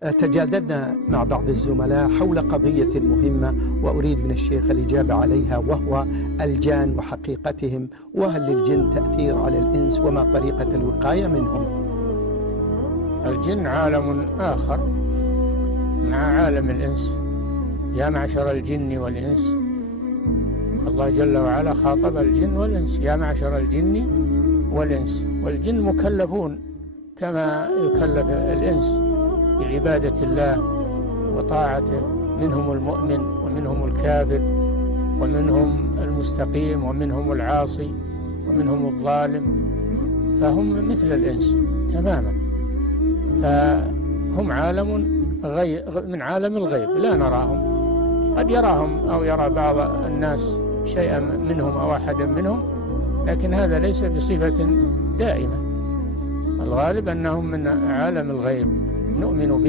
تجادلنا مع بعض الزملاء حول قضية مهمة وأريد من الشيخ الإجابة عليها، وهو الجان وحقيقتهم، وهل للجن تأثير على الإنس وما طريقة الوقاية منهم؟ الجن عالم آخر مع عالم الإنس. يا معشر الجن والإنس، الله جل وعلا خاطب الجن والإنس، يا معشر الجن والإنس. والجن مكلفون كما يكلف الإنس بعبادة الله وطاعته، منهم المؤمن ومنهم الكافر ومنهم المستقيم ومنهم العاصي ومنهم الظالم، فهم مثل الإنس تماما. فهم عالم من عالم الغيب لا نراهم، قد يراهم أو يرى بعض الناس شيئا منهم أو أحدا منهم، لكن هذا ليس بصفة دائمة. الغالب أنهم من عالم الغيب نؤمن بهم